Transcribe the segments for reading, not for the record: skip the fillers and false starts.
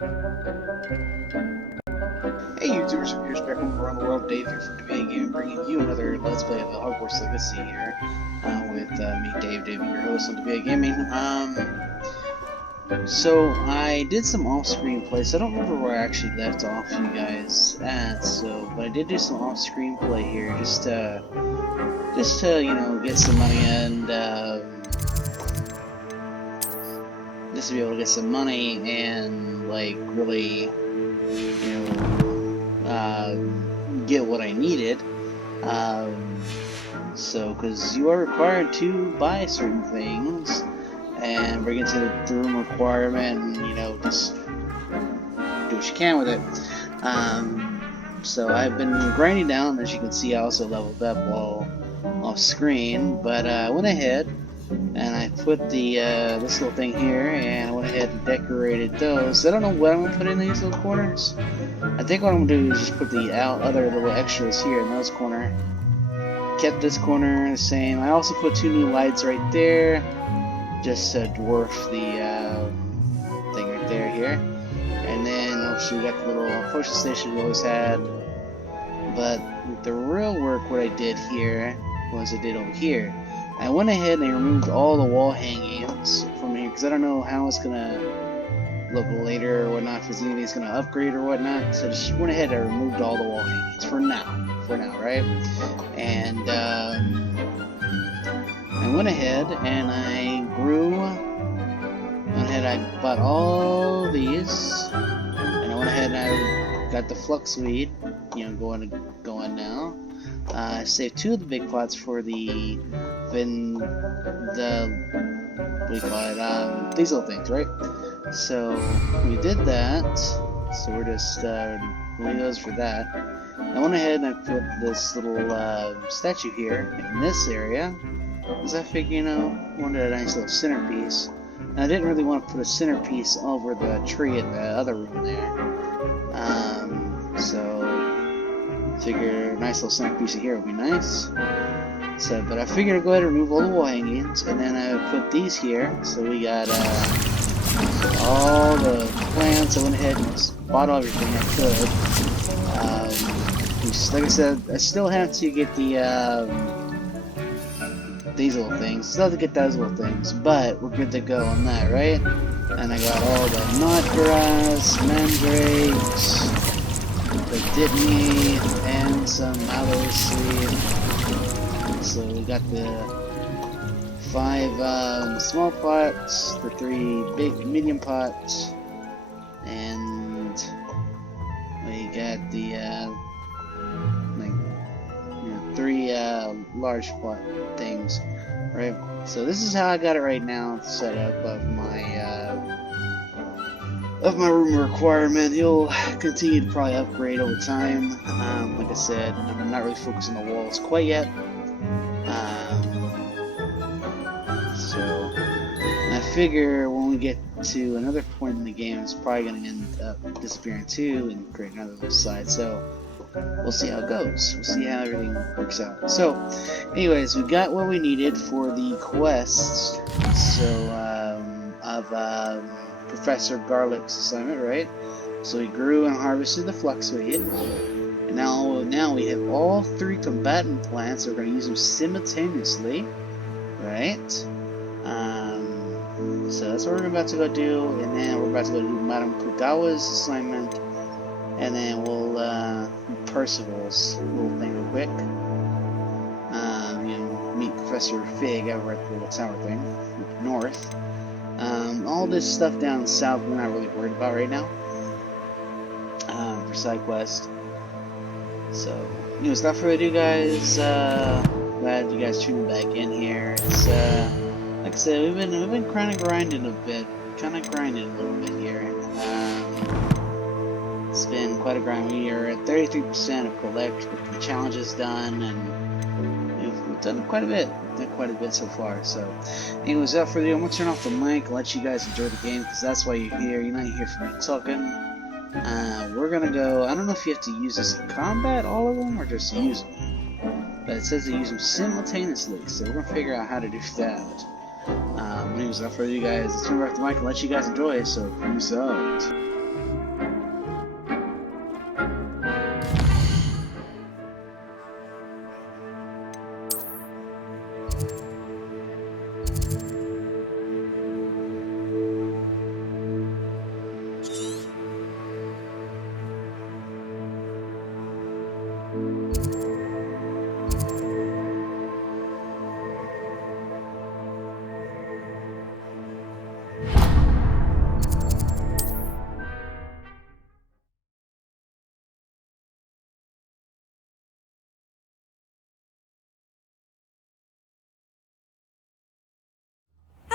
Hey YouTubers and viewers back home around the world, Dave here from Debate Game, bringing you another Let's Play of the Hogwarts Legacy here, with me, Dave, your host on Debate Gaming. So I did some off-screen play, so I don't remember where I actually left off you guys at, but I did do some off-screen play here, just to, you know, get some money and, just to be able to get some money and, like, really, you know, get what I needed. Because you are required to buy certain things and bring it to the room requirement and, you know, just do what you can with it. So I've been grinding down. As you can see, I also leveled up while off screen, but I went ahead and I put the this little thing here, and I went ahead and decorated those. I don't know what I'm gonna put in these little corners. I think what I'm gonna do is just put the other little extras here in those corner. Kept this corner the same. I also put two new lights right there, just to dwarf the thing right there here. And then also we got the little potion station we always had. But the real work, what I did here was I did over here. I went ahead and I removed all the wall hangings from here because I don't know how it's gonna look later or whatnot, if there's anything's gonna upgrade or whatnot. So I just went ahead and removed all the wall hangings for now, right? And I went ahead and I bought all these, and I went ahead and I got the flux weed, you know, going now. I saved two of the big pots for the what do you call it? These little things, right? So we did that. So we're just doing those for that. I went ahead and I put this little statue here in this area, because I figured, you know, wanted a nice little centerpiece. And I didn't really want to put a centerpiece over the tree in the other room there. So I figured a nice little centerpiece here would be nice. So, but I figured I'd go ahead and remove all the wall hangings, and then I put these here. So we got all the plants. I went ahead and just bought everything I could. Like I said, I still have to get the these little things. Still have to get those little things, but we're good to go on that, right? And I got all the knot grass, mandrakes, the Dittany, and some mallow seed. So we got the 5 small pots, the 3 big medium pots, and we got the 3 large pot things, right? So this is how I got it right now, set up of my room requirement. You'll continue to probably upgrade over time. Like I said, I'm not really focused on the walls quite yet. So I figure when we get to another point in the game, it's probably going to end up disappearing too and create another little side. So we'll see how it goes. We'll see how everything works out. So, anyways, we got what we needed for the quest. So, of Professor Garlick's assignment, right? So we grew and harvested the fluxweed, and now we have all 3 combatant plants. So we're going to use them simultaneously, right? So that's what we're about to go do, and then we're about to go do Madame Kugawa's assignment, and then we'll Percival's little thing real quick. You know, meet Professor Fig over at the little tower thing, north. All this stuff down south we're not really worried about right now. For side quest. So, anyways, without further ado, guys, glad you guys tuned back in here. It's like I said, we've been kind of grinding a little bit here. It's been quite a grind. We are at 33% of collect with the challenges done, and we've done quite a bit. So far. So, anyways, without further ado, I'm gonna turn off the mic and let you guys enjoy the game, because that's why you're here. You're not here for me talking. We're gonna go. I don't know if you have to use this in combat, all of them, or just use them. But it says to use them simultaneously, so we're gonna figure out how to do that. Anyways, without further ado, guys, let's turn off the mic and let you guys enjoy. So, peace out.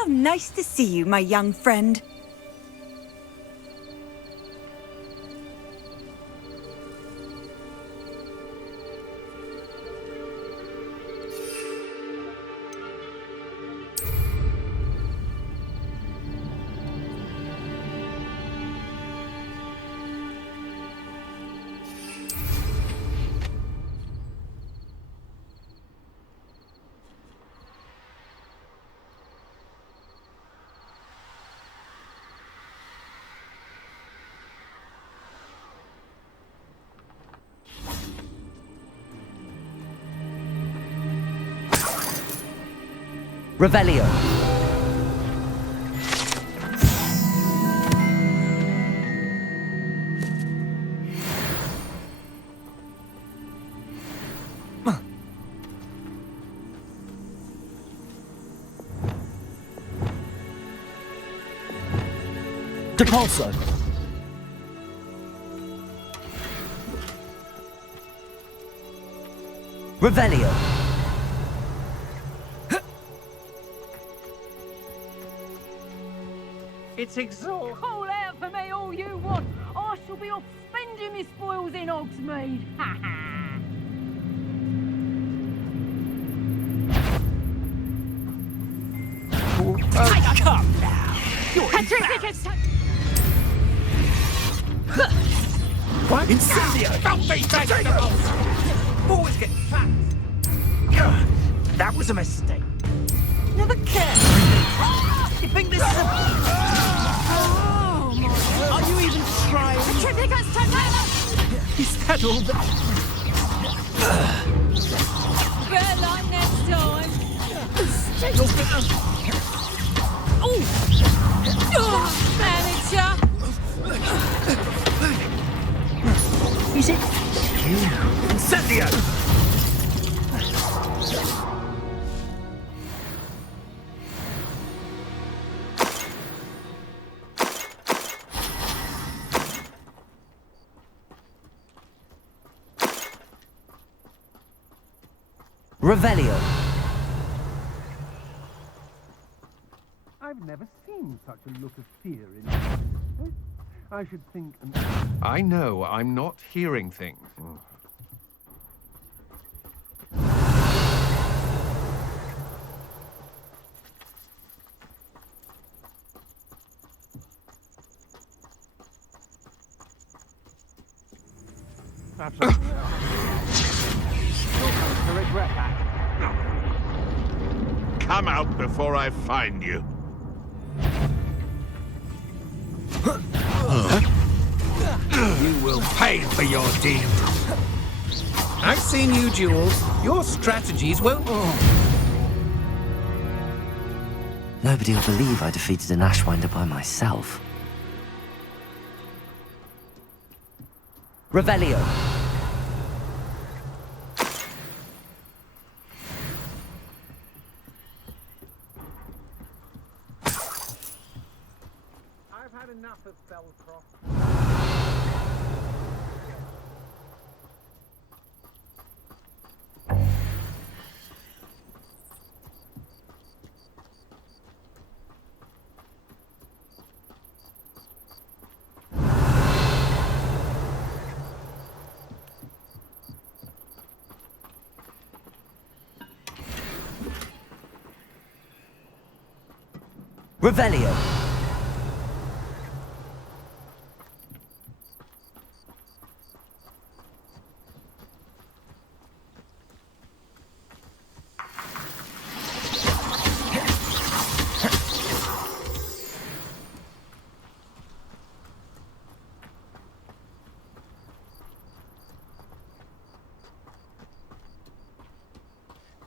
How nice to see you, my young friend. Revelio. Depulso. Revelio. It's exhausting. Call out for me all you want. I shall be off spending my spoils in Hogsmeade. Ha ha. Come now. You're What? Incendio! Don't be vegetables! Always get fat. That was a mistake. Never cared. You think this is a... Oh my. Are you even trying? Petrificus totalis! Is that all that... Better luck next time. Stay off it. Oh, manager. Is it? Incendio! Revelio. I've never seen such a look of fear in you. I should think... I know, I'm not hearing things. Absolutely. You're going to regret that. Come out before I find you. You will pay for your deed. I've seen you, Jules. Your strategies won't... Nobody will believe I defeated an Ashwinder by myself. Revelio. I've had enough of Belcroft. Revelio.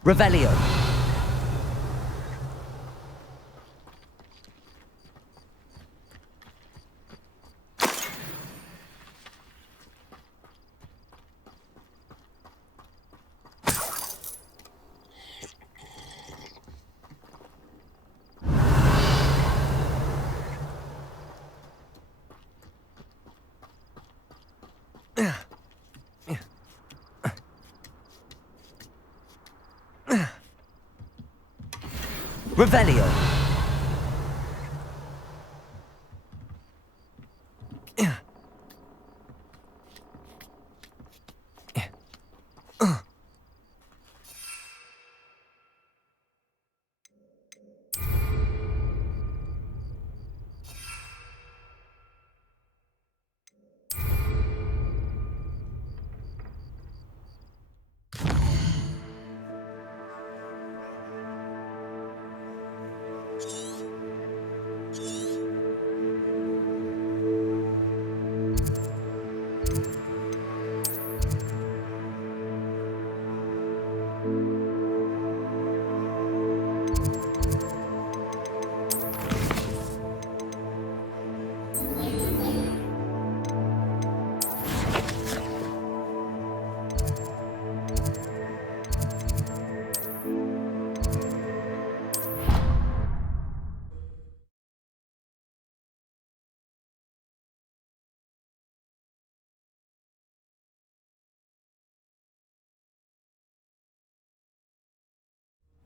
Revelio. Revelio.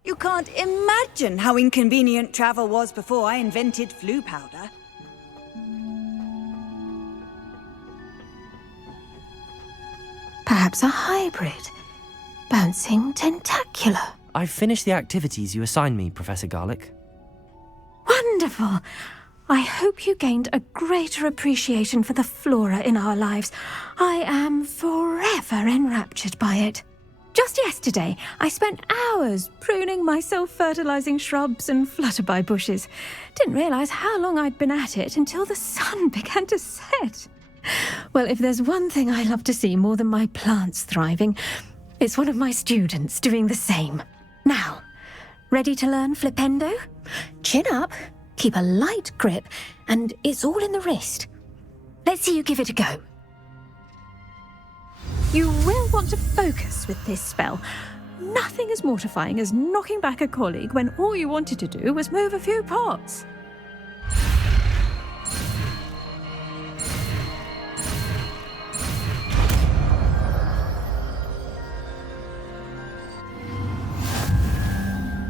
You can't imagine how inconvenient travel was before I invented flu powder. Perhaps a hybrid. Bouncing tentacular. I've finished the activities you assigned me, Professor Garlic. Wonderful. I hope you gained a greater appreciation for the flora in our lives. I am forever enraptured by it. Just yesterday, I spent hours pruning my self-fertilizing shrubs and flutterby bushes. Didn't realize how long I'd been at it until the sun began to set. Well, if there's one thing I love to see more than my plants thriving, it's one of my students doing the same. Now, ready to learn flipendo? Chin up, keep a light grip, and it's all in the wrist. Let's see you give it a go. You will want to focus with this spell. Nothing as mortifying as knocking back a colleague when all you wanted to do was move a few pots.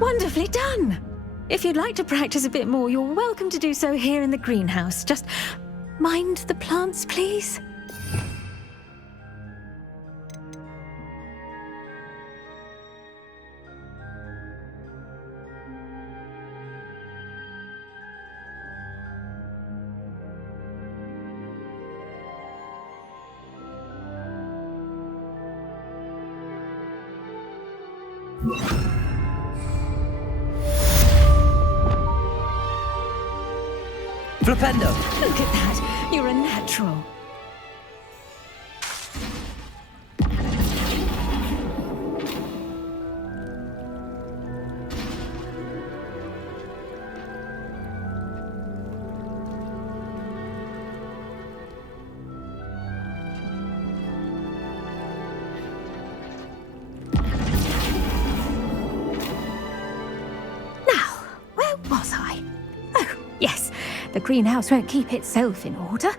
Wonderfully done! If you'd like to practice a bit more, you're welcome to do so here in the greenhouse. Just mind the plants, please. Flipendo! Look at that! You're a natural. Now, where was I? Oh, yes. The greenhouse won't keep itself in order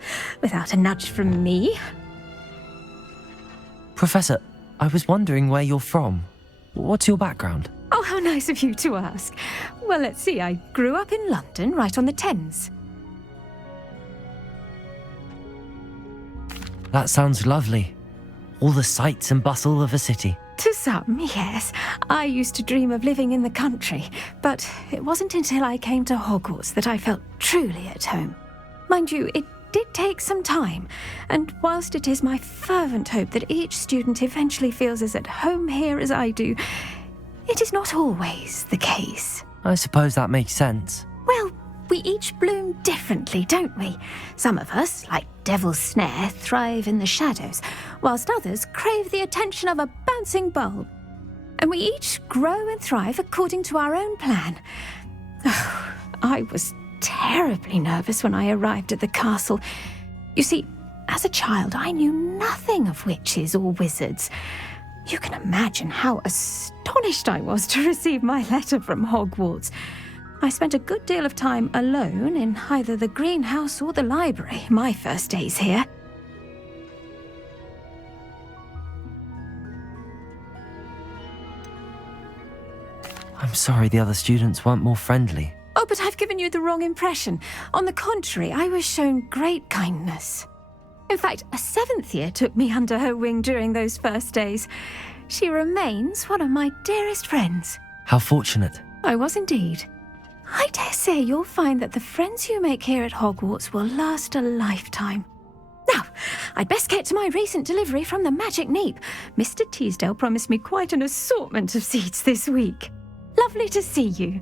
without a nudge from me. Professor, I was wondering where you're from. What's your background? Oh, how nice of you to ask. Well, let's see. I grew up in London, right on the Thames. That sounds lovely. All the sights and bustle of a city. To some, yes. I used to dream of living in the country, but it wasn't until I came to Hogwarts that I felt truly at home. Mind you, it did take some time, and whilst it is my fervent hope that each student eventually feels as at home here as I do, it is not always the case. I suppose that makes sense. Well, we each bloom differently, don't we? Some of us, like Devil's Snare, thrive in the shadows, whilst others crave the attention of a bouncing bulb. And we each grow and thrive according to our own plan. Oh, I was terribly nervous when I arrived at the castle. You see, as a child, I knew nothing of witches or wizards. You can imagine how astonished I was to receive my letter from Hogwarts. I spent a good deal of time alone in either the greenhouse or the library my first days here. I'm sorry the other students weren't more friendly. Oh, but I've given you the wrong impression. On the contrary, I was shown great kindness. In fact, a 7th year took me under her wing during those first days. She remains one of my dearest friends. How fortunate. I was indeed. I dare say you'll find that the friends you make here at Hogwarts will last a lifetime. Now, I'd best get to my recent delivery from the Magic Neep. Mr. Teasdale promised me quite an assortment of seeds this week. Lovely to see you.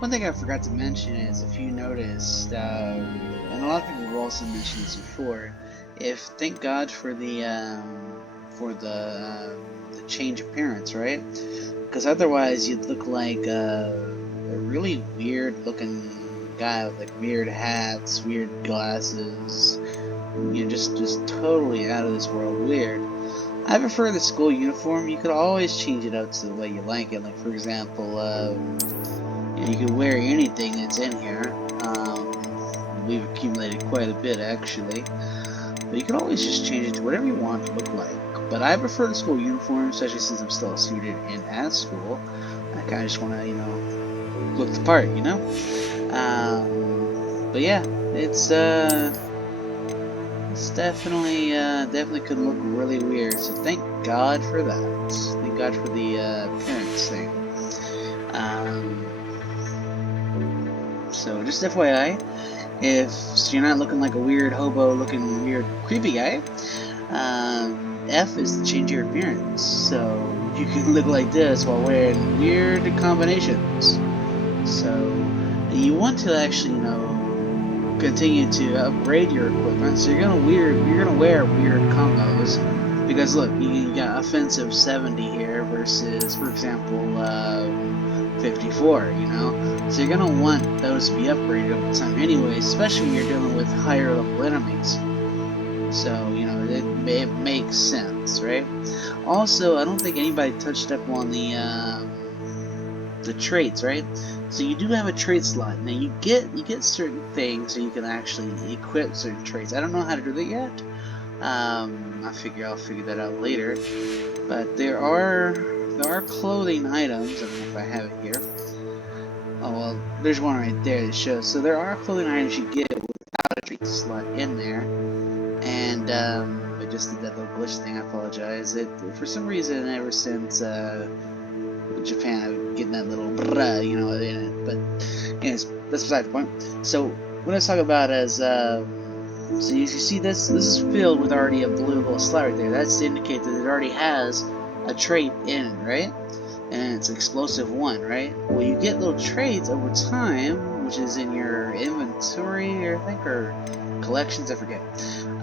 One thing I forgot to mention is, if you noticed, and a lot of people have also mentioned this before, thank God for the change appearance, right? Because otherwise you'd look like a really weird looking guy with like weird hats, weird glasses, you know, just totally out of this world weird. I prefer the school uniform. You could always change it up to the way you like it. Like, for example, you can wear anything that's in here. We've accumulated quite a bit, actually. But you can always just change it to whatever you want it to look like. But I prefer the school uniform, especially since I'm still a student and at school. I kind of just want to, you know, look the part, you know? But yeah, it's definitely could look really weird. So thank God for that. Thank God for the appearance thing. So just FYI, if you're not looking like a weird hobo looking weird creepy guy, F is to change your appearance. So you can look like this while wearing weird combinations. So you want to actually, you know, continue to upgrade your equipment. So you're gonna wear weird combos, because look, you got offensive 70 here versus, for example, 54, you know? So you're going to want those to be upgraded over time anyway, especially when you're dealing with higher level enemies. So, you know, it makes sense, right? Also, I don't think anybody touched up on the traits, right? So you do have a trait slot. Now you get certain things so you can actually equip certain traits. I don't know how to do that yet. I'll figure that out later. But there are clothing items. I don't know if I have it here. Oh well, there's one right there that shows. So there are clothing items you get without a trait slot in there. And I just did that little glitch thing. I apologize. For some reason, ever since Japan, I've been getting that little brah, you know, in it. But anyways, that's beside the point. So what I talk about is, so you see this is filled with already a blue little slot right there. That's to indicate that it already has a trait in it, right? And it's explosive 1, right? Well, you get little traits over time, which is in your inventory, I think, or collections, I forget.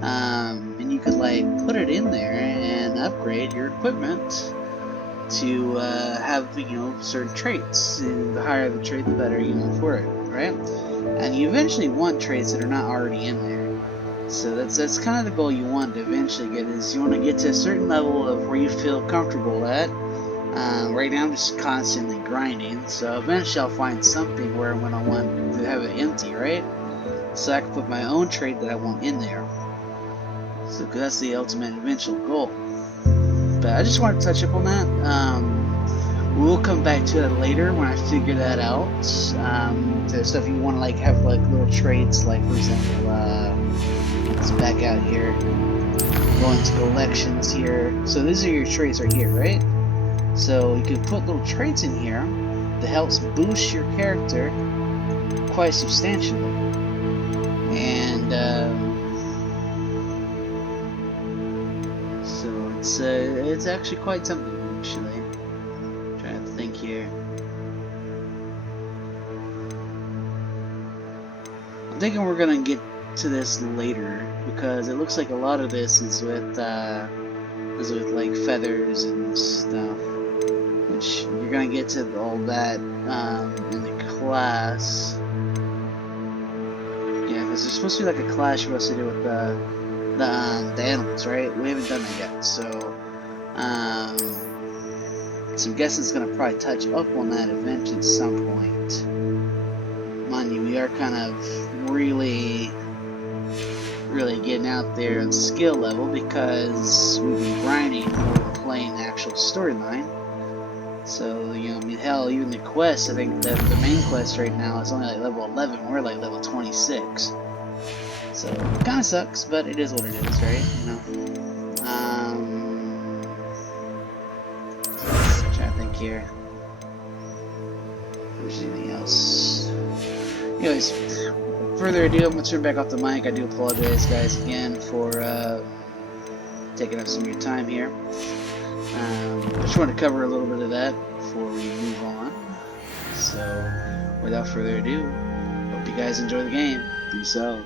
And you could like put it in there and upgrade your equipment to have, you know, certain traits. And the higher the trait, the better, you know, for it, right? And you eventually want traits that are not already in there. So that's kind of the goal you want to eventually get, is you want to get to a certain level of where you feel comfortable at. Right now I'm just constantly grinding, so eventually I'll find something where when I want to have it empty, right? So I can put my own trait that I want in there. So that's the ultimate eventual goal. But I just want to touch up on that. We'll come back to that later when I figure that out. The stuff you want to like have like little traits, like for example, let's back out here, go into collections here. So these are your traits right here, right? So you can put little traits in here that helps boost your character quite substantially. And so it's actually quite something, actually. I'm trying to think here. I'm thinking we're gonna get to this later, because it looks like a lot of this is with like feathers and stuff, which you're gonna get to all that in the class. Yeah, because there's supposed to be like a class you're supposed to do with the animals, right? We haven't done that yet, so So I'm guessing it's going to probably touch up on that eventually at some point. Mind you, we are kind of really getting out there on skill level because we've been grinding more than playing the actual storyline. So, you know, I mean, hell, even the quest, I think the main quest right now is only like level 11, we're like level 26. So, it kind of sucks, but it is what it is, right? You know? So I'm trying to think here. If there's anything else. Anyways, further ado, I'm going to turn back off the mic. I do apologize, guys, again for taking up some of your time here. I just want to cover a little bit of that before we move on. So, without further ado, hope you guys enjoy the game. Peace out.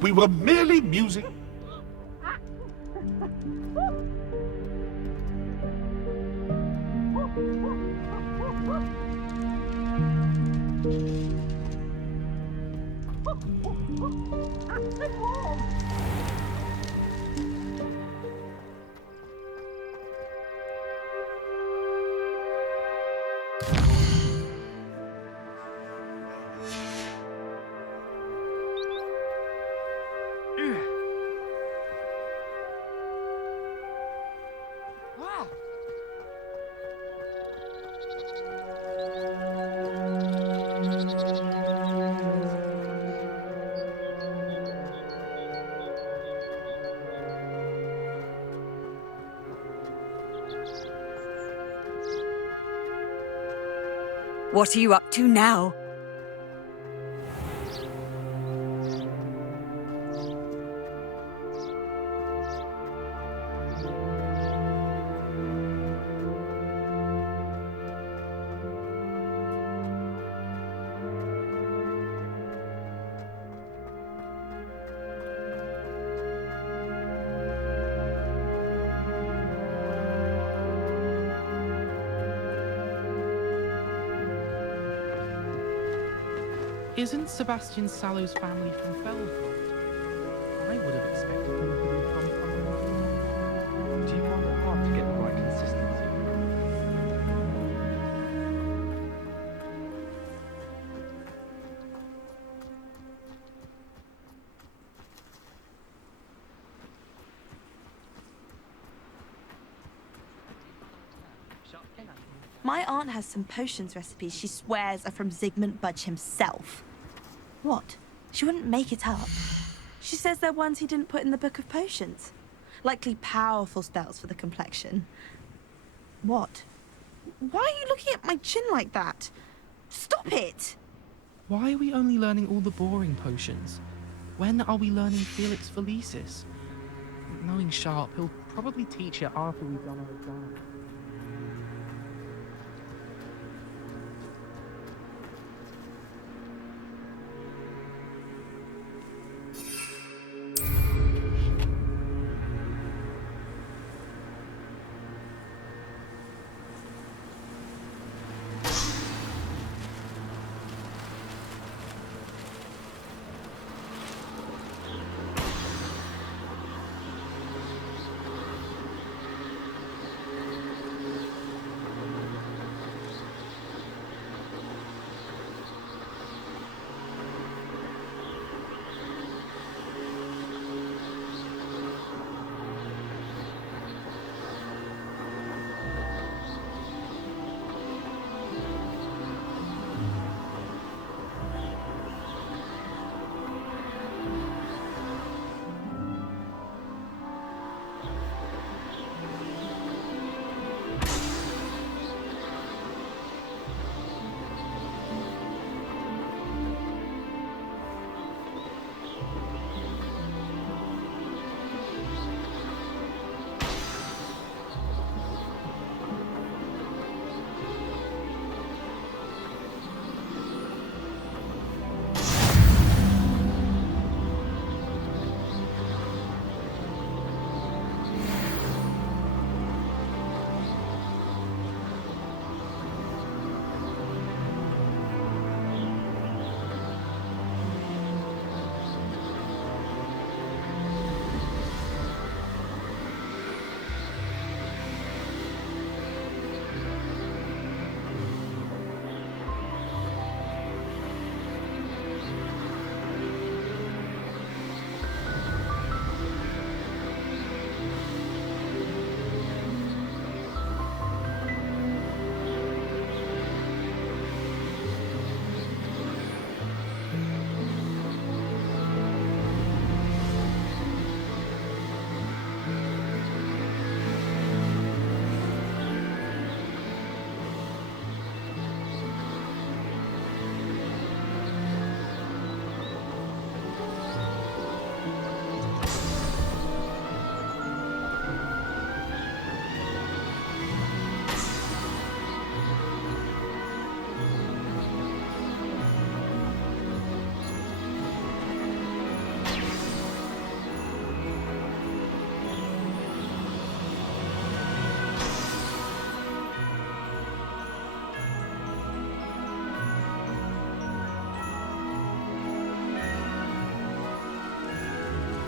We were merely musing. What are you up to now? Isn't Sebastian Sallow's family from Belgrade? I would have expected them to be from Fallon. Do you find it hard to get the right consistency? My aunt has some potions recipes she swears are from Zygmunt Budge himself. What? She wouldn't make it up. She says they're ones he didn't put in the Book of Potions. Likely powerful spells for the complexion. What? Why are you looking at my chin like that? Stop it! Why are we only learning all the boring potions? When are we learning Felix Felicis? Knowing Sharp, he'll probably teach it after we've done our exam.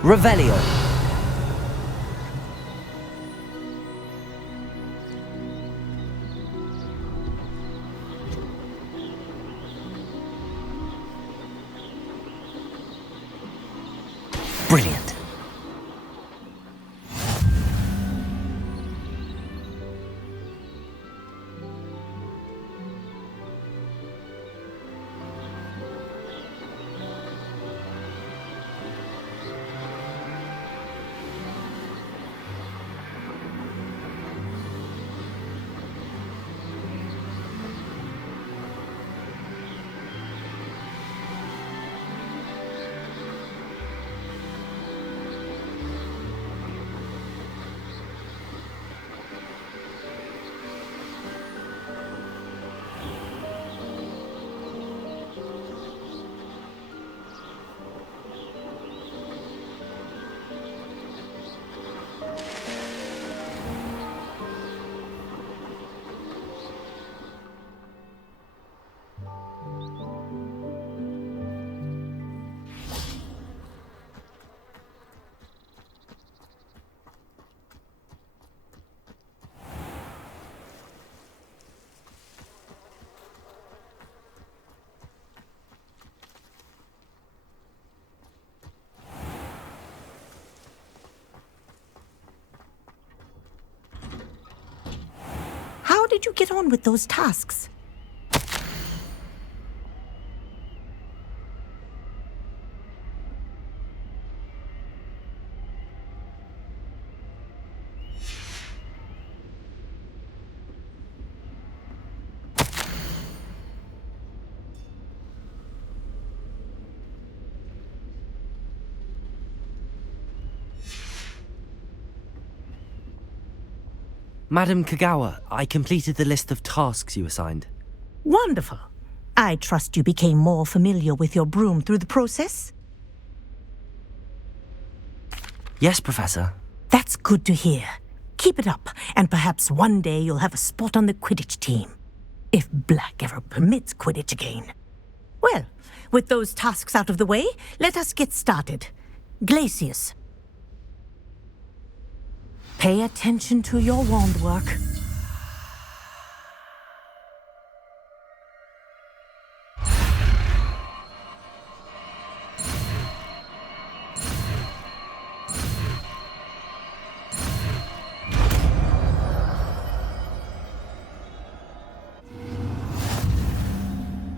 Revelio. Brilliant. How did you get on with those tasks? Madam Kagawa, I completed the list of tasks you assigned. Wonderful. I trust you became more familiar with your broom through the process? Yes, Professor. That's good to hear. Keep it up, and perhaps one day you'll have a spot on the Quidditch team. If Black ever permits Quidditch again. Well, with those tasks out of the way, let us get started. Glacius. Pay attention to your wand work.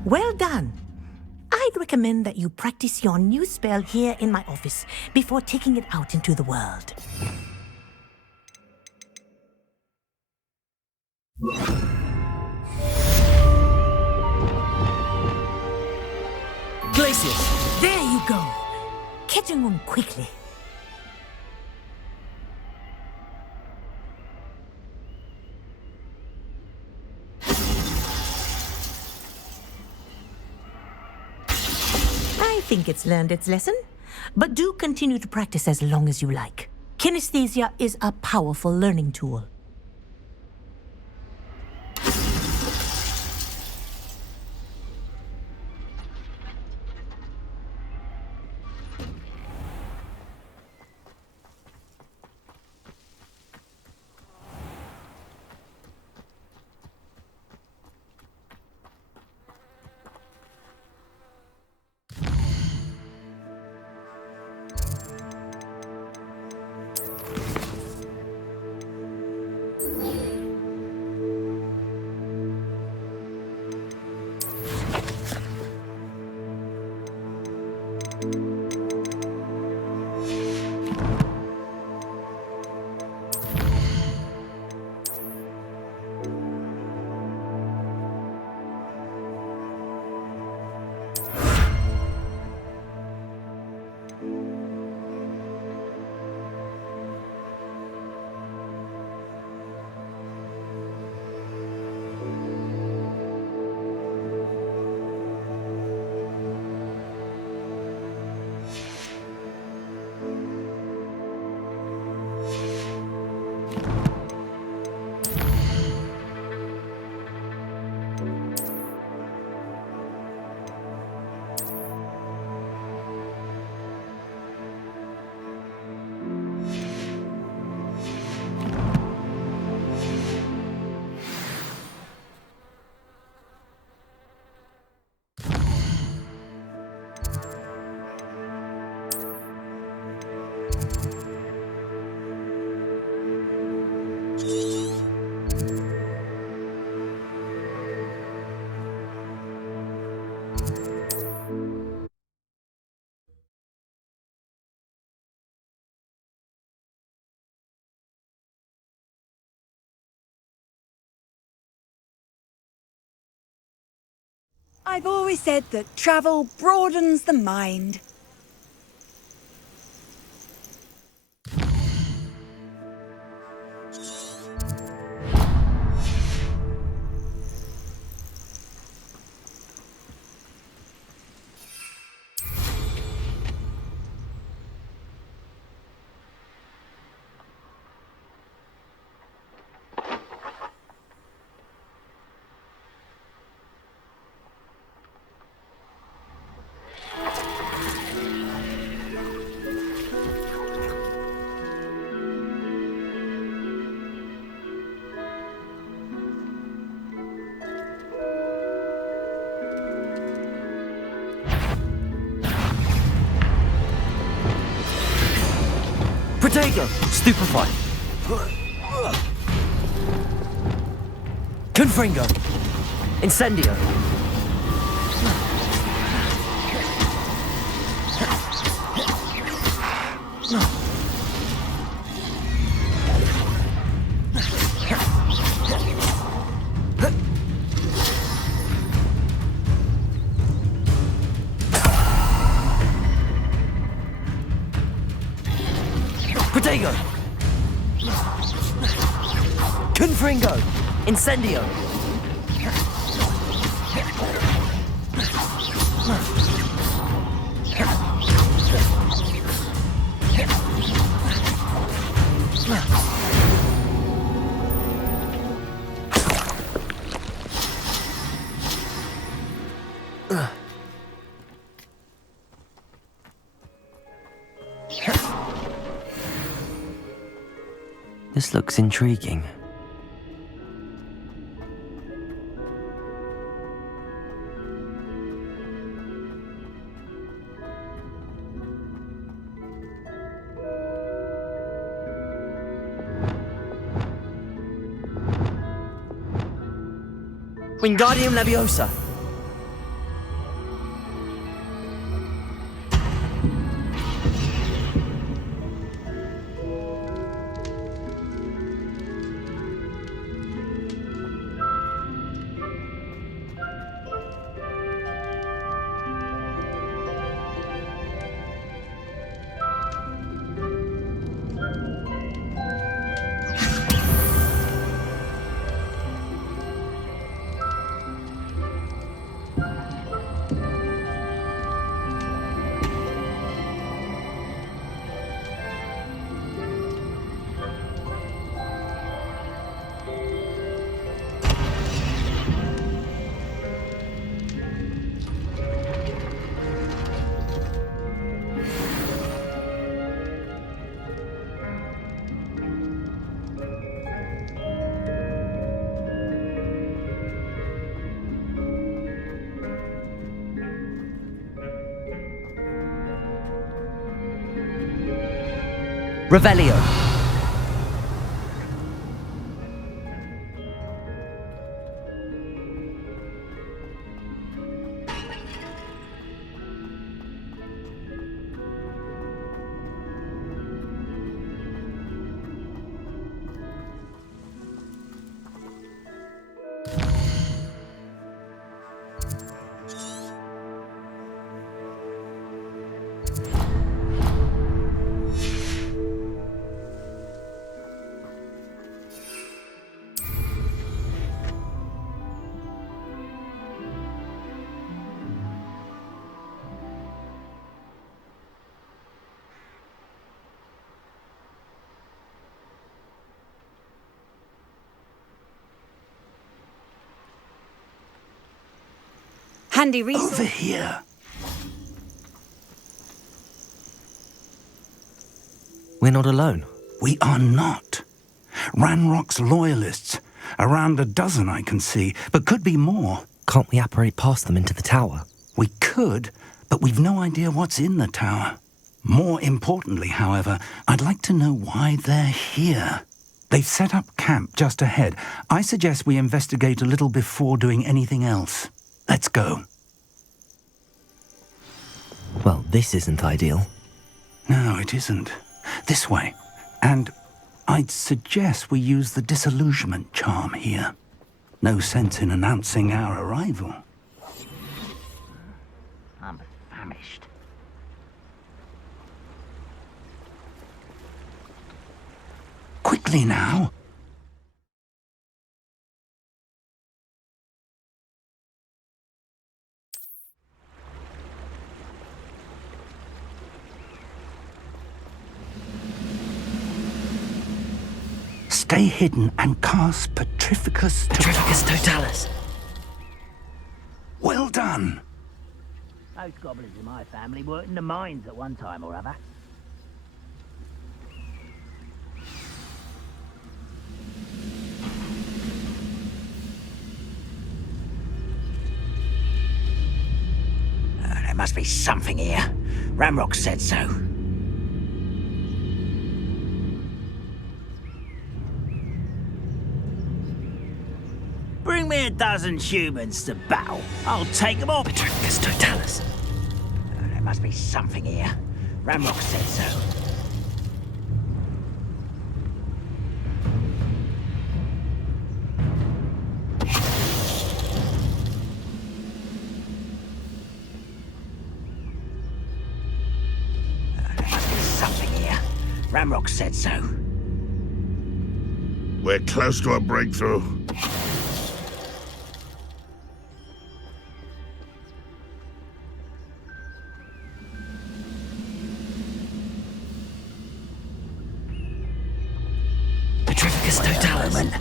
Well done. I'd recommend that you practice your new spell here in my office before taking it out into the world. Glacius! There you go. Catching on quickly. I think it's learned its lesson, but do continue to practice as long as you like. Kinesthesia is a powerful learning tool. I've always said that travel broadens the mind. Protego! Stupefy! Confringo! Incendio! Protego! Confringo! Incendio! This looks intriguing. Wingardium Leviosa! Revelio. Handy resource. Over here. We're not alone. We are not. Ranrock's loyalists. Around a dozen I can see, but could be more. Can't we apparate past them into the tower? We could, but we've no idea what's in the tower. More importantly, however, I'd like to know why they're here. They've set up camp just ahead. I suggest we investigate a little before doing anything else. Let's go. Well, this isn't ideal. No, it isn't. This way. And I'd suggest we use the disillusionment charm here. No sense in announcing our arrival. I'm famished. Quickly now. Stay hidden and cast Petrificus Totalis. Well done. Most goblins in my family worked in the mines at one time or other. There must be something here. Ramrock said so. Bring me a dozen humans to battle. I'll take them all. Petrificus Totalis. There must be something here. Ramrock said so. There must be something here. Ramrock said so. We're close to a breakthrough. Petrificus Totalis.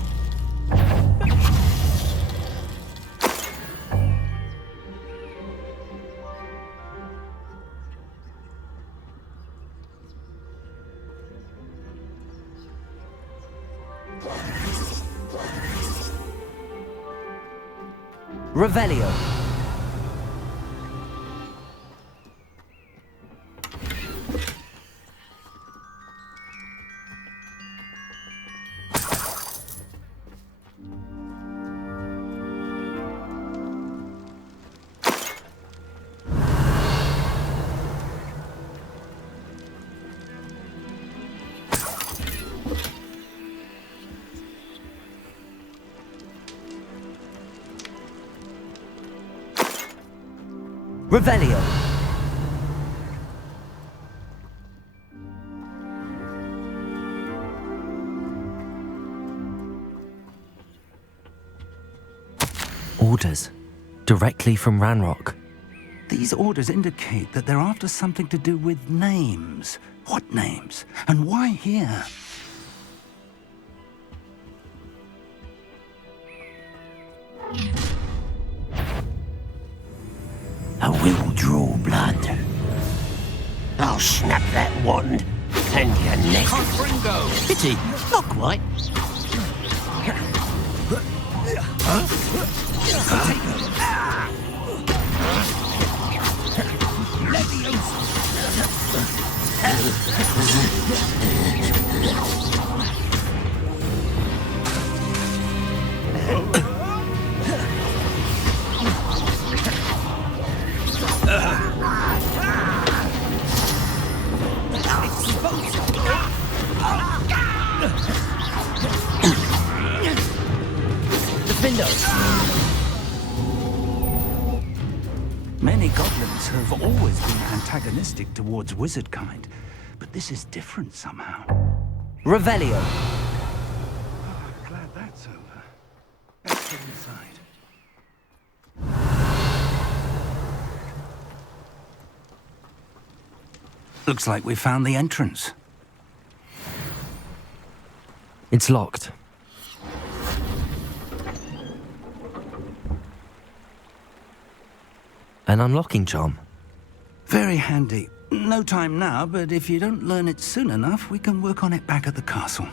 Revelio. Revelio. Orders. Directly from Ranrock. These orders indicate that they're after something to do with names. What names? And why here? I will draw blood. I'll snap that wand and your neck. Confringo! Pity, not quite. Many goblins have always been antagonistic towards wizard kind, but this is different somehow. Revelio. Glad that's over. Let's get inside. Looks like we found the entrance. It's locked. An unlocking charm. Very handy. No time now, but if you don't learn it soon enough, we can work on it back at the castle.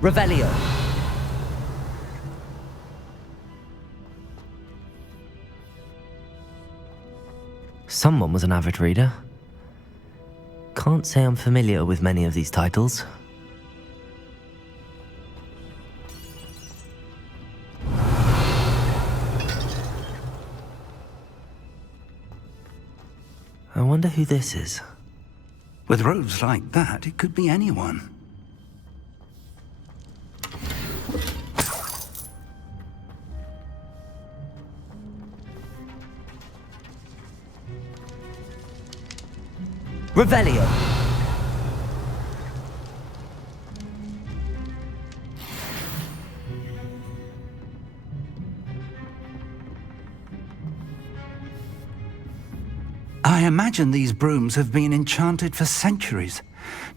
Revelio. Someone was an avid reader. Can't say I'm familiar with many of these titles. I wonder who this is. With robes like that, it could be anyone. Revelio! I imagine these brooms have been enchanted for centuries.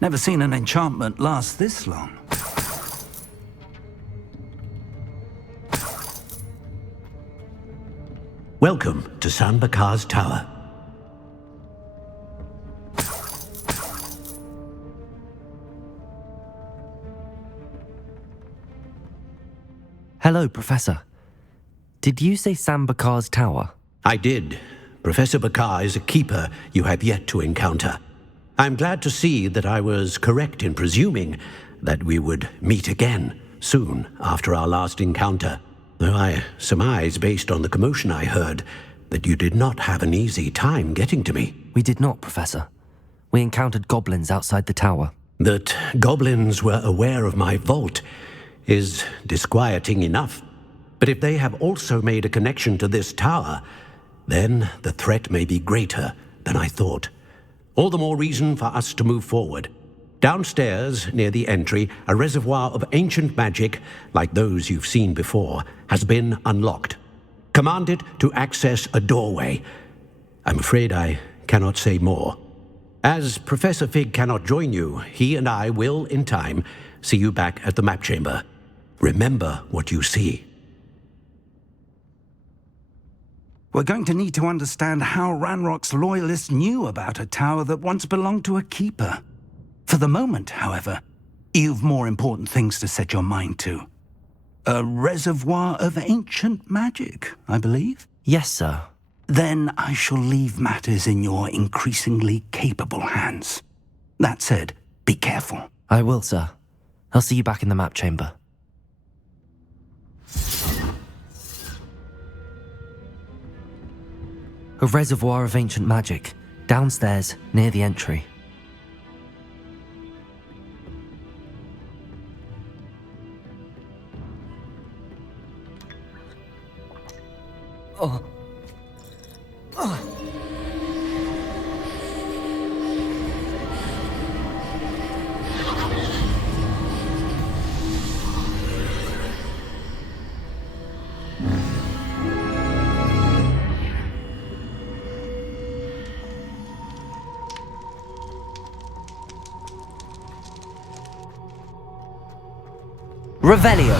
Never seen an enchantment last this long. Welcome to San Bakar's Tower. Hello, Professor. Did you say San Bakar's Tower? I did. Professor Bakar is a keeper you have yet to encounter. I'm glad to see that I was correct in presuming that we would meet again soon after our last encounter, though I surmise, based on the commotion I heard, that you did not have an easy time getting to me. We did not, Professor. We encountered goblins outside the tower. That goblins were aware of my vault is disquieting enough. But if they have also made a connection to this tower, then the threat may be greater than I thought. All the more reason for us to move forward. Downstairs, near the entry, a reservoir of ancient magic, like those you've seen before, has been unlocked. Command it to access a doorway. I'm afraid I cannot say more. As Professor Fig cannot join you, he and I will, in time, see you back at the map chamber. Remember what you see. We're going to need to understand how Ranrock's loyalists knew about a tower that once belonged to a keeper. For the moment, however, you've more important things to set your mind to. A reservoir of ancient magic, I believe? Yes, sir. Then I shall leave matters in your increasingly capable hands. That said, be careful. I will, sir. I'll see you back in the map chamber. A reservoir of ancient magic, downstairs, near the entry. Oh. Oh. Revelio.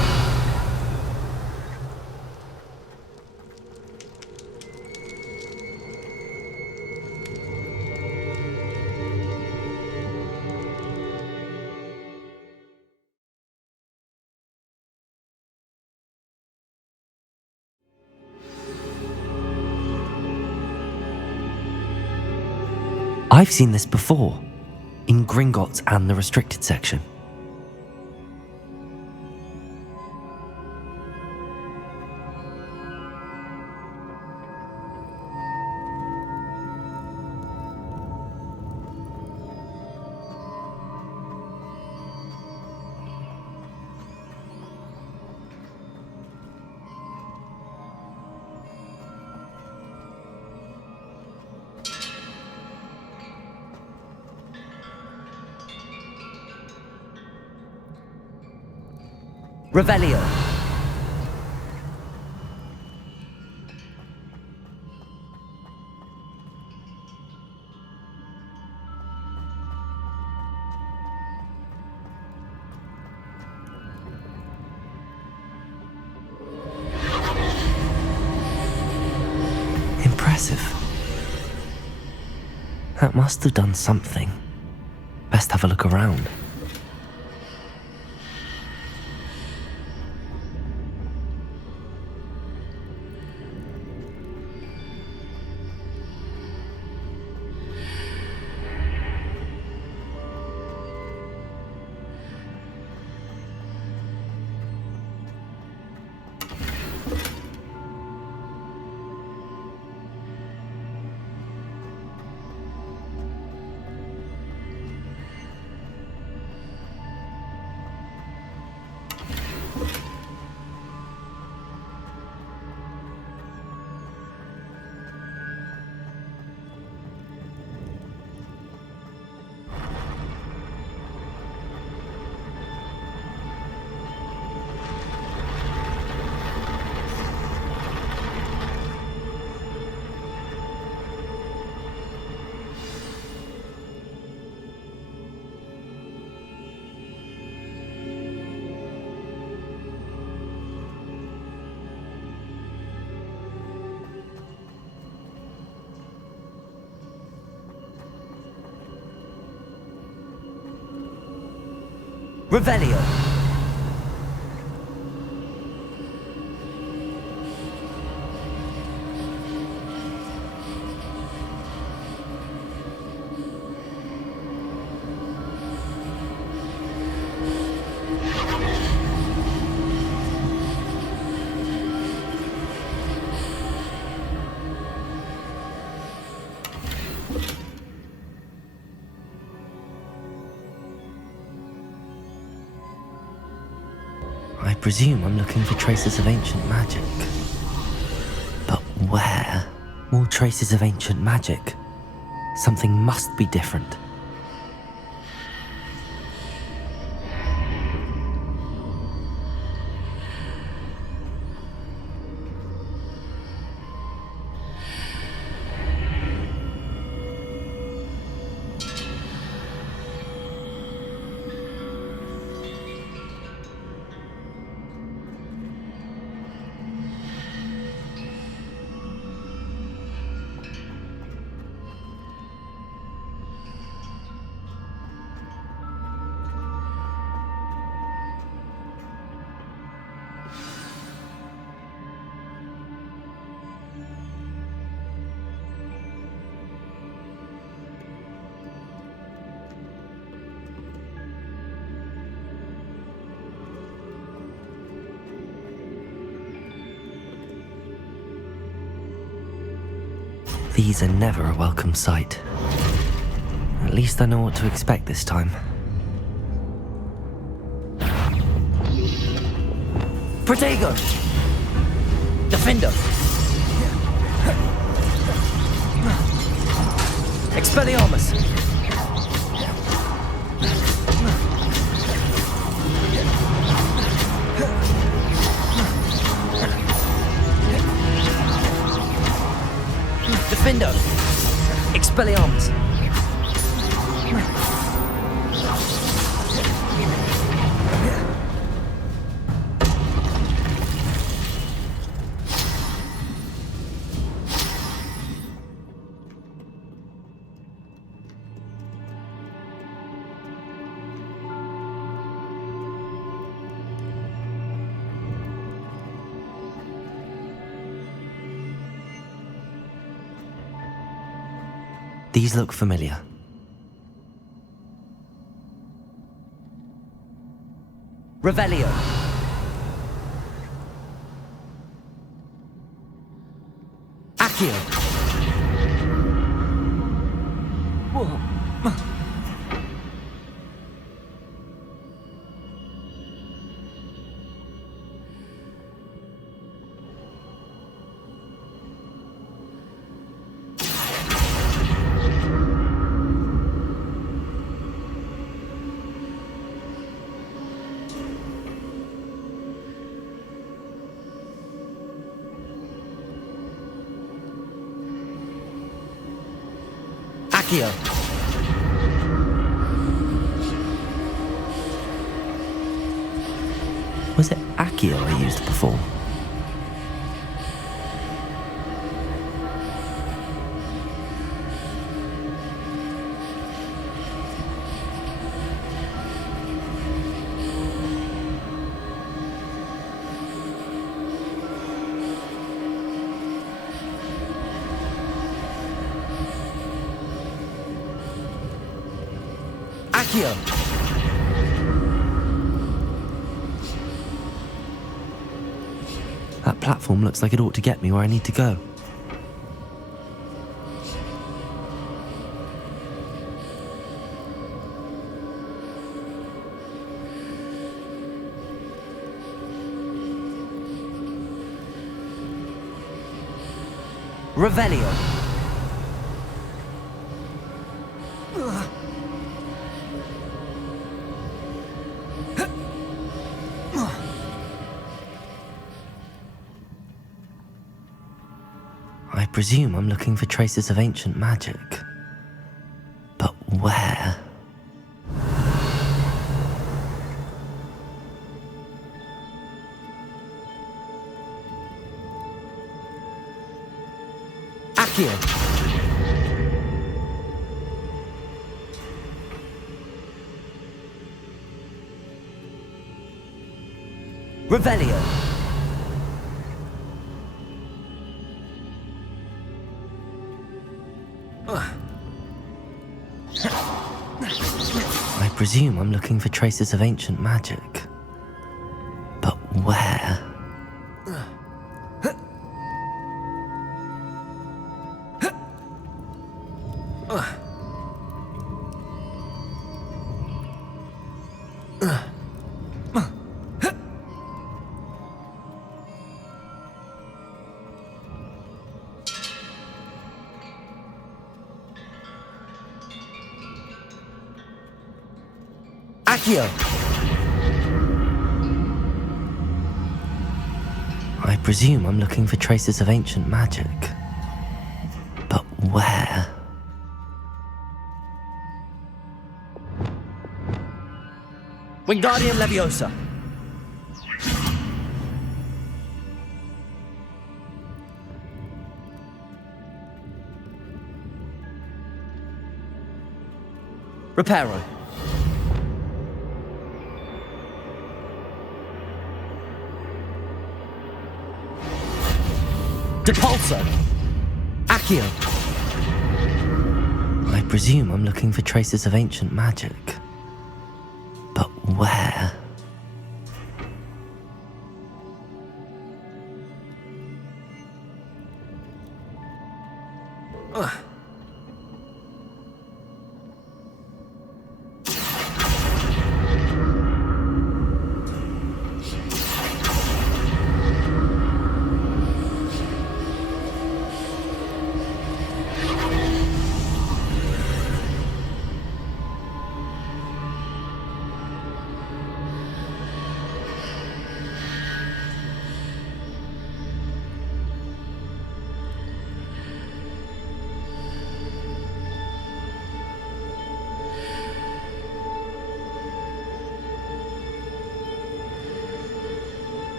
I've seen this before, in Gringotts and the restricted section. Revelio. Impressive. That must have done something. Best have a look around. Revelio. I presume I'm looking for traces of ancient magic. But where? More traces of ancient magic. Something must be different. These are never a welcome sight. At least I know what to expect this time. Protego! Defendo! Expelliarmus! Defendo! Expelliarmus! These look familiar. Revelio. Accio. Whoa. Accio. Was it Accio I used before? Accio! That platform looks like it ought to get me where I need to go. Revelio. I presume I'm looking for traces of ancient magic. But where? Accio! Revelio. I presume I'm looking for traces of ancient magic. But where? Accio! I presume I'm looking for traces of ancient magic. But where? Wingardium Leviosa! Reparo. Depulso! Accio! I presume I'm looking for traces of ancient magic. But where?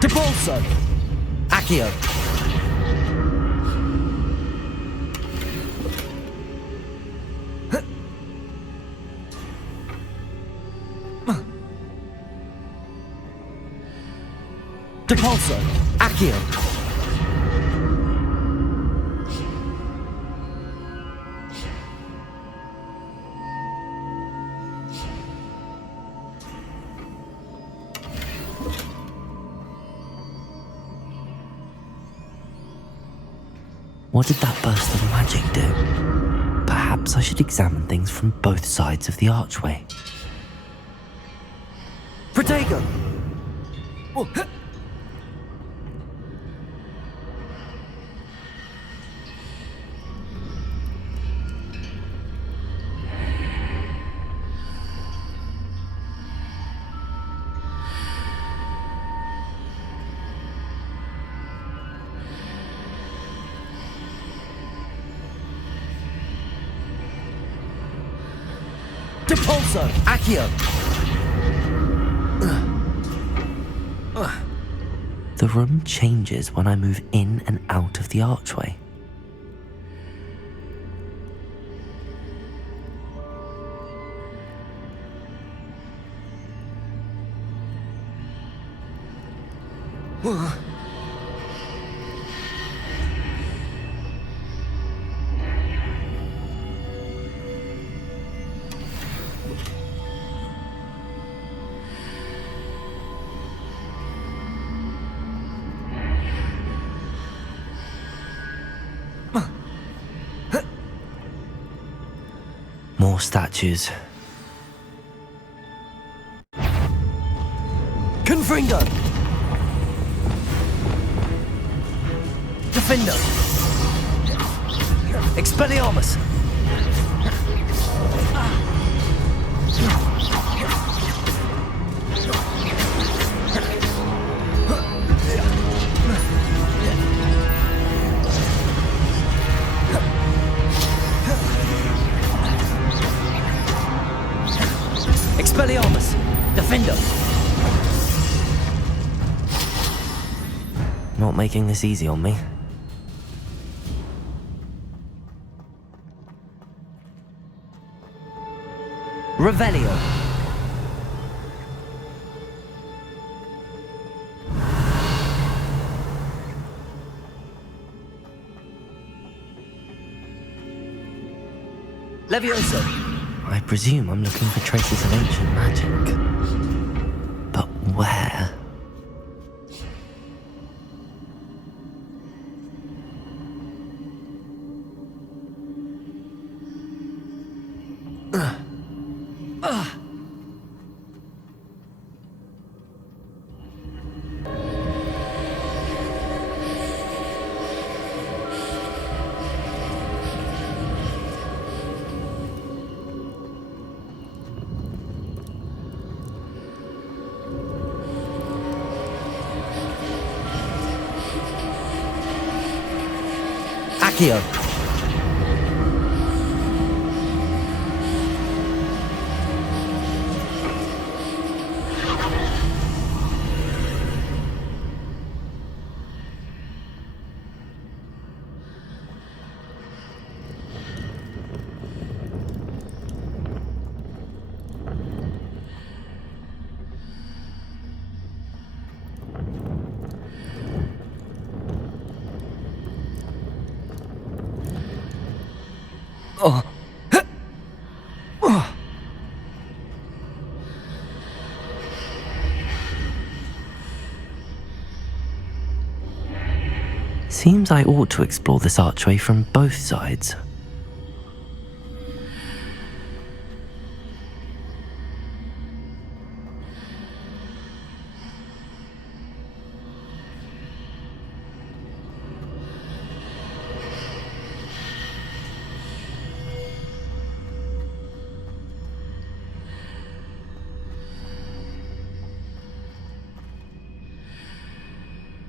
Depulso! Accio! Depulso! Accio! What did that burst of magic do? Perhaps I should examine things from both sides of the archway. Protego! Depulso! Accio! The room changes when I move in and out of the archway. More statues. Confringo! Defender! Expelliarmus! Expelliarmus! Defender! Not making this easy on me. Revelio! Levioso! I presume I'm looking for traces of ancient magic. But where? Accio! Oh. Seems I ought to explore this archway from both sides.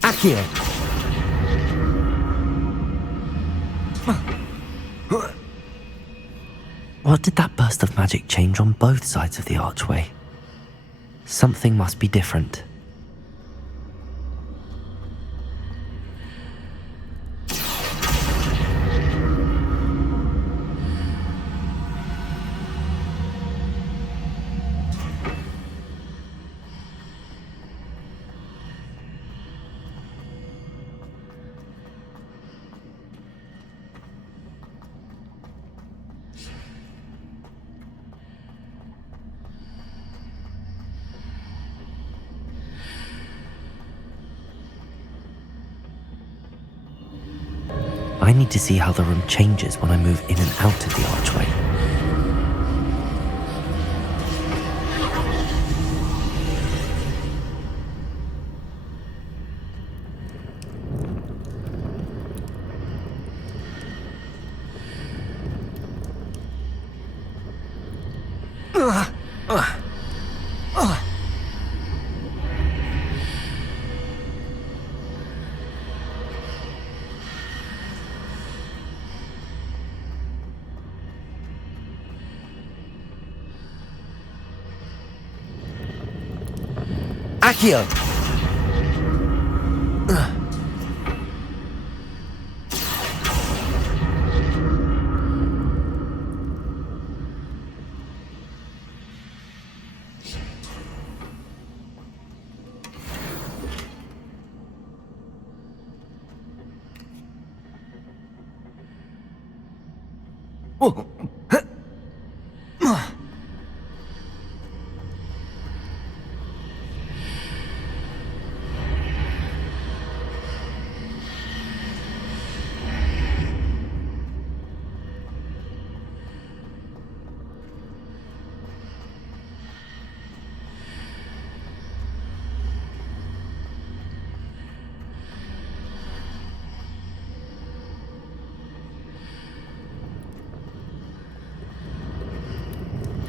Accio! What did that burst of magic change on both sides of the archway? Something must be different. I need to see how the room changes when I move in and out of the archway. Accio!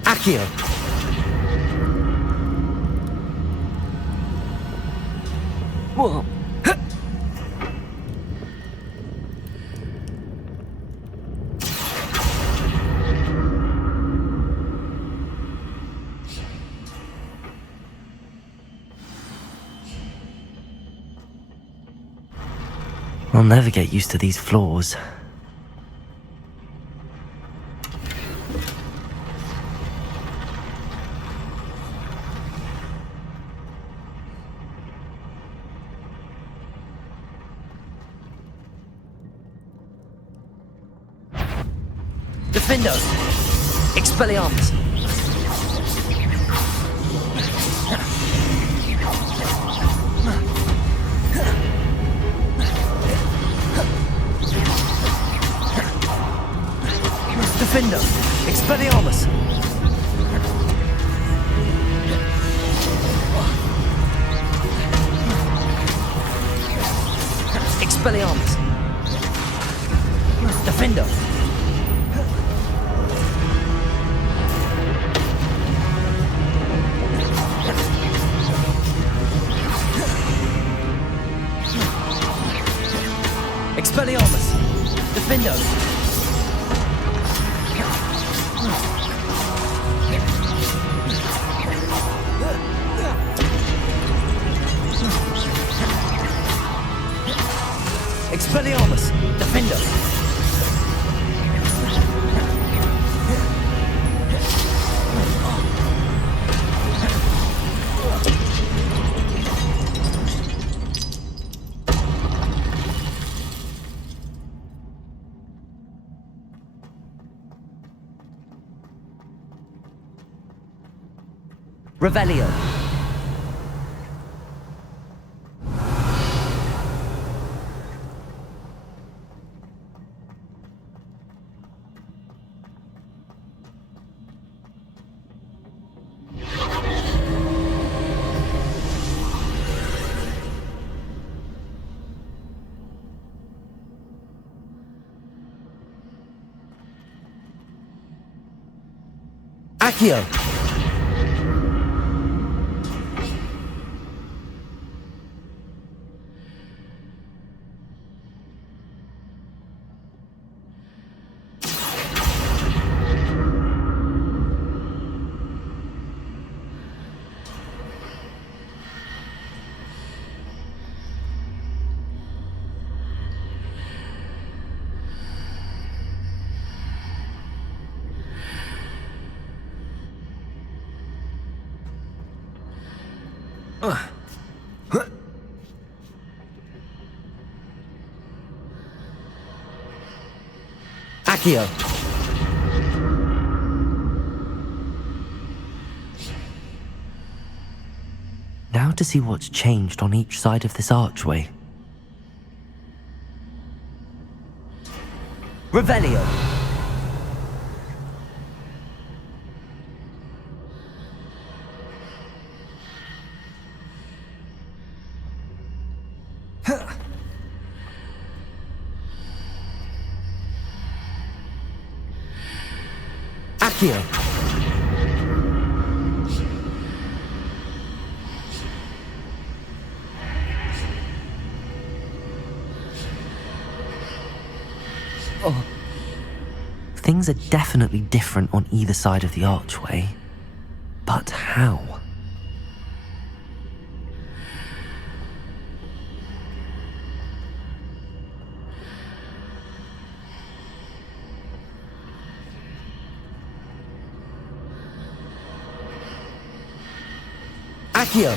Accio! Whoa. I'll never get used to these floors. Defendo! Expelliarmus! Defendo! Expelliarmus! Expelliarmus! Defendo! Expelliarmus! Defendo! Expelliarmus! Defendo! Revelio. Accio. Accio. Now to see what's changed on each side of this archway. Revelio. Accio. Oh. Things are definitely different on either side of the archway. But how? Accio.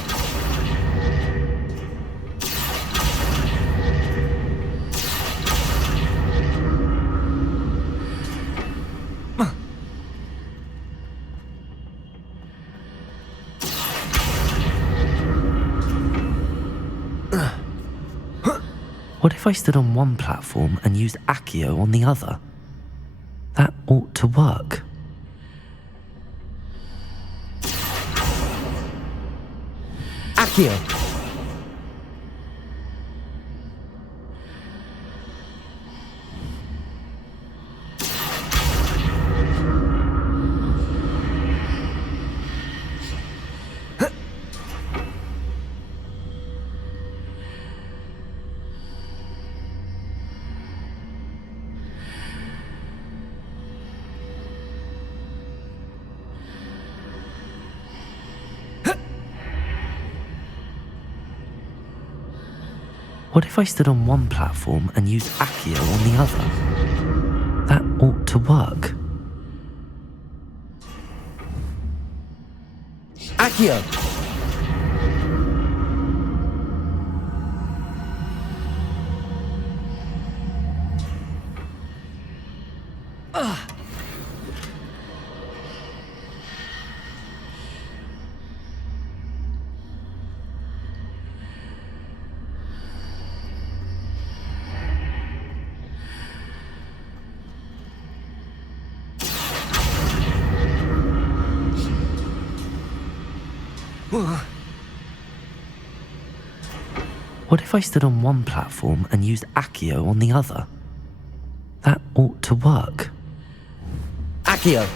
What if I stood on one platform and used Accio on the other? That ought to work. Accio. What if I stood on one platform and used Accio on the other? That ought to work. Accio! What if I stood on one platform and used Accio on the other? That ought to work. Accio!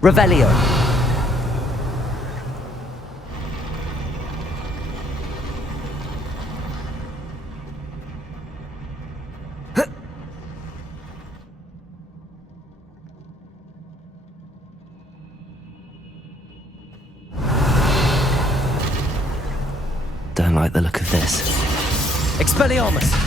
Revelio. Don't like the look of this. Expelliarmus!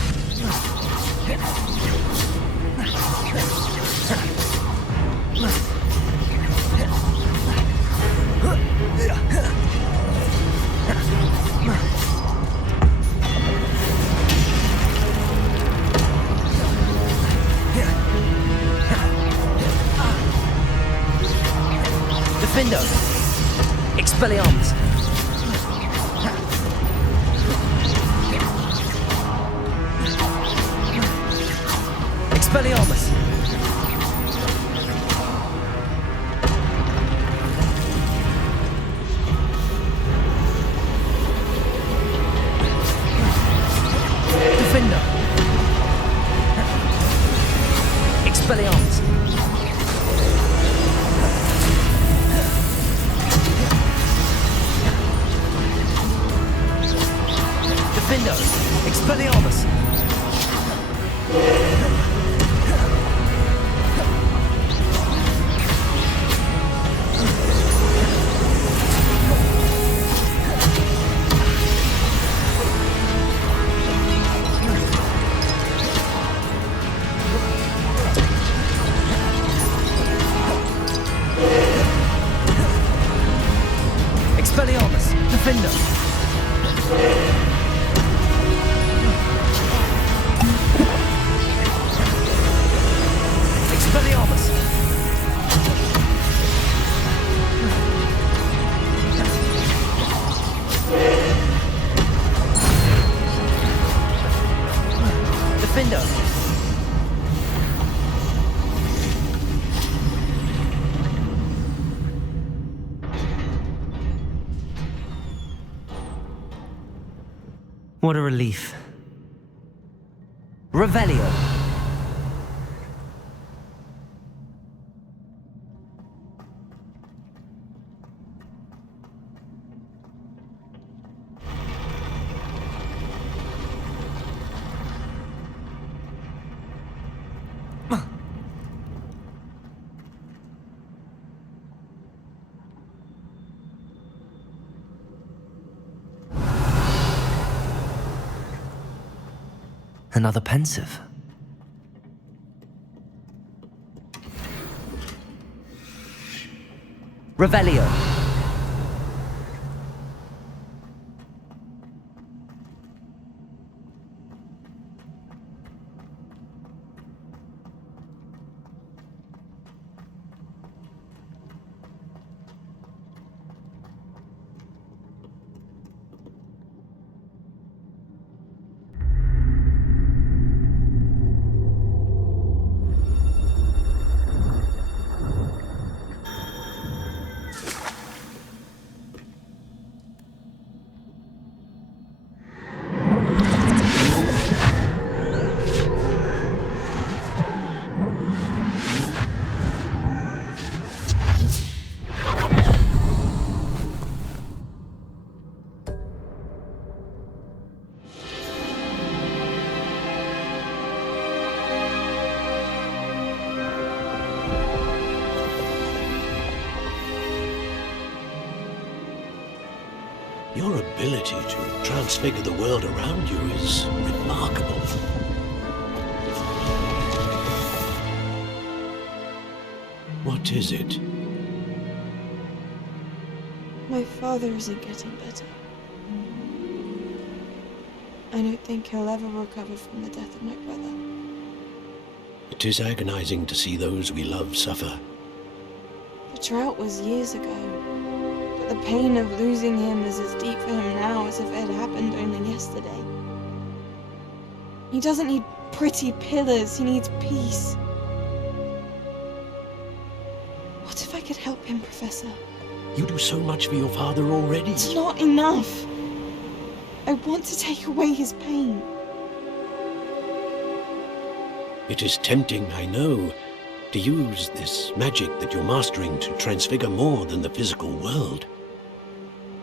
Defendo! Expelliarmus! Expelliarmus! Defender! Expelliarmus! Defender! Expelliarmus! Expelliarmus! Defender! Expelliarmus! Defender! What a relief. Revelio. Another pensive. Revelio. ability to transfigure the world around you is remarkable. What is it? My father isn't getting better. I don't think he'll ever recover from the death of my brother. It is agonizing to see those we love suffer. The drought was years ago, but the pain of losing him is as deep for him now as if it had happened only yesterday. He doesn't need pretty pillars, he needs peace. What if I could help him, Professor? You do so much for your father already. It's not enough. I want to take away his pain. It is tempting, I know, to use this magic that you're mastering to transfigure more than the physical world.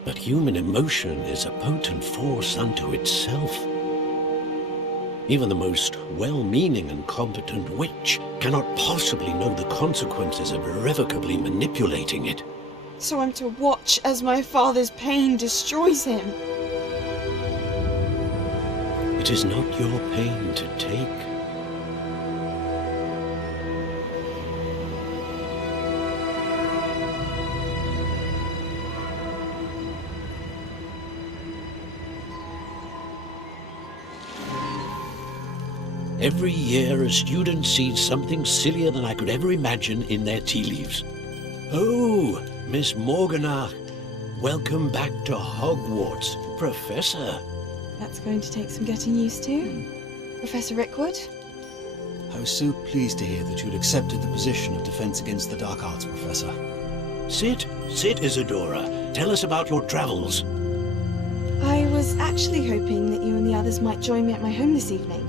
But human emotion is a potent force unto itself. Even the most well-meaning and competent witch cannot possibly know the consequences of irrevocably manipulating it. So I'm to watch as my father's pain destroys him. It is not your pain to take. Every year, a student sees something sillier than I could ever imagine in their tea leaves. Oh, Miss Morganach, welcome back to Hogwarts, Professor. That's going to take some getting used to. Professor Rickwood? I was so pleased to hear that you'd accepted the position of Defense Against the Dark Arts, Professor. Sit, Isadora. Tell us about your travels. I was actually hoping that you and the others might join me at my home this evening.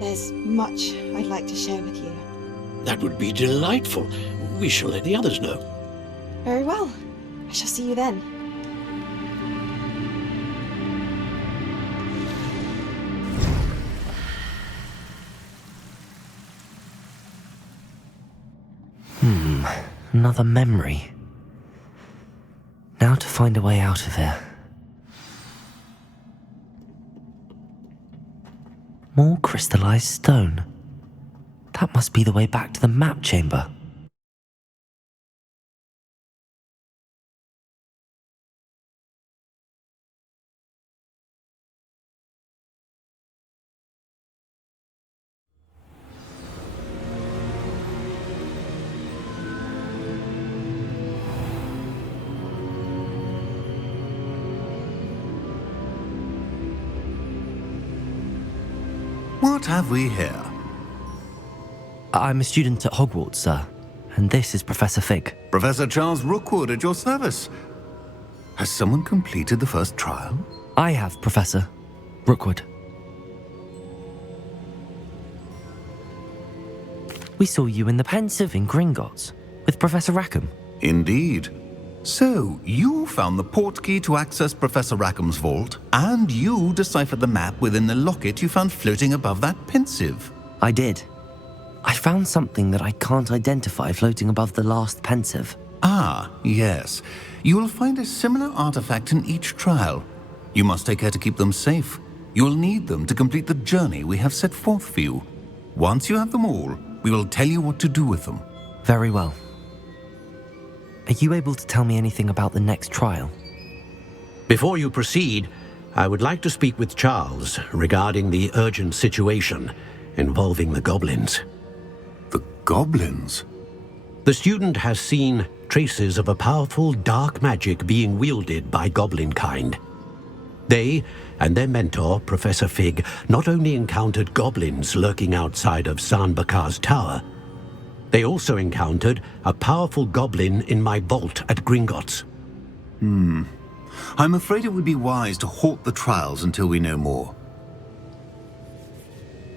There's much I'd like to share with you. That would be delightful. We shall let the others know. Very well. I shall see you then. Another memory. Now to find a way out of here. More crystallized stone. That must be the way back to the map chamber. What have we here? I'm a student at Hogwarts, sir, and this is Professor Fig. Professor Charles Rookwood at your service. Has someone completed the first trial? I have, Professor Rookwood. We saw you in the Pensive in Gringotts with Professor Rackham. Indeed. So, you found the portkey to access Professor Rackham's vault, and you deciphered the map within the locket you found floating above that Pensive. I did. I found something that I can't identify floating above the last Pensive. Ah, yes. You will find a similar artifact in each trial. You must take care to keep them safe. You will need them to complete the journey we have set forth for you. Once you have them all, we will tell you what to do with them. Very well. Are you able to tell me anything about the next trial? Before you proceed, I would like to speak with Charles regarding the urgent situation involving the goblins. The goblins? The student has seen traces of a powerful dark magic being wielded by goblin kind. They and their mentor, Professor Fig, not only encountered goblins lurking outside of San Bakar's tower, they also encountered a powerful goblin in my vault at Gringotts. I'm afraid it would be wise to halt the trials until we know more.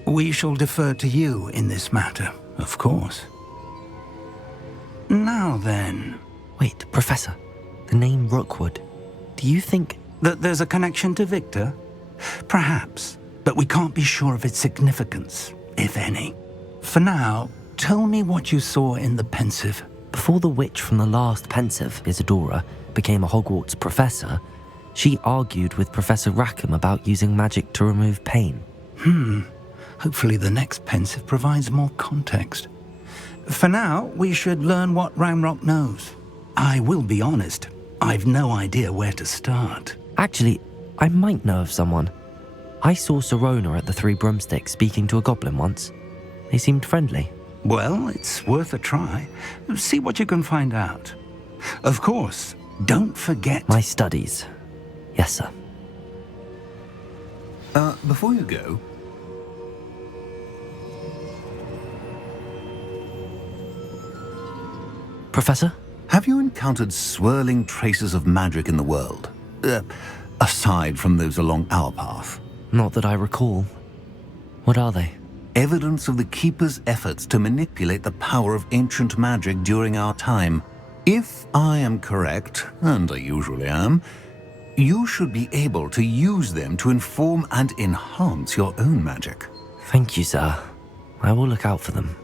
We shall defer to you in this matter, of course. Now then... Wait, Professor. The name Rookwood. Do you think... that there's a connection to Victor? Perhaps, but we can't be sure of its significance, if any. For now, tell me what you saw in the Pensive. Before the witch from the last Pensive, Isadora, became a Hogwarts professor, She argued with Professor Rackham about using magic to remove pain. Hopefully the next pensive provides more context. For now, we should learn what Ranrock knows. I will be honest, I've no idea where to start. Actually, I might know of someone. I saw Sirona at the Three Broomsticks speaking to a goblin once. They seemed friendly. Well, it's worth a try. See what you can find out. Of course, don't forget... My studies. Yes, sir. Before you go... Professor? Have you encountered swirling traces of magic in the world? Aside from those along our path? Not that I recall. What are they? Evidence of the Keeper's efforts to manipulate the power of ancient magic during our time. If I am correct, and I usually am, you should be able to use them to inform and enhance your own magic. Thank you, sir. I will look out for them.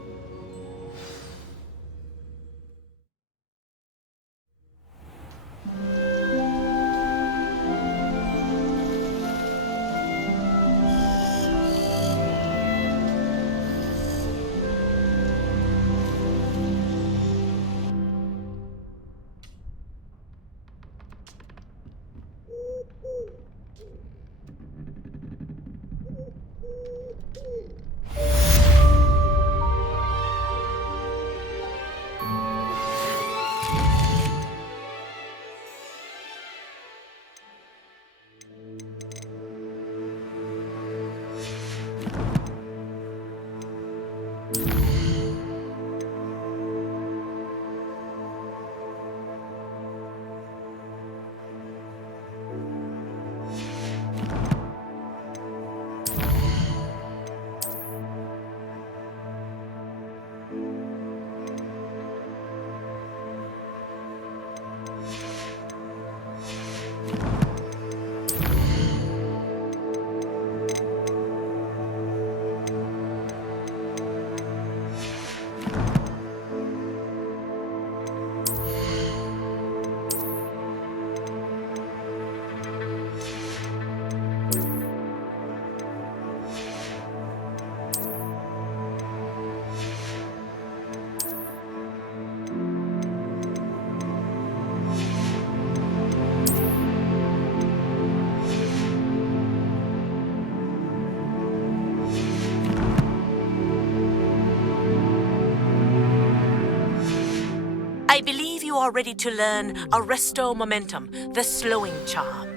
I believe you are ready to learn Arresto Momentum, the slowing charm.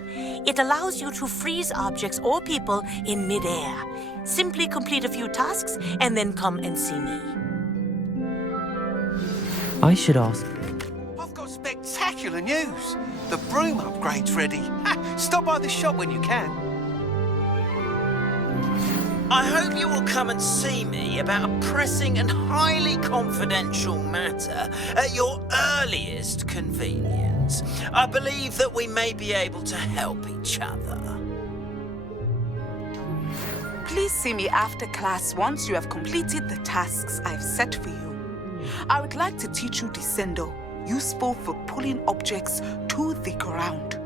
It allows you to freeze objects or people in midair. Simply complete a few tasks and then come and see me. I should ask... I've got spectacular news. The broom upgrade's ready. Stop by the shop when you can. I hope you will come and see me about a pressing and highly confidential matter at your earliest convenience. I believe that we may be able to help each other. Please see me after class once you have completed the tasks I've set for you. I would like to teach you Descendo, useful for pulling objects to the ground.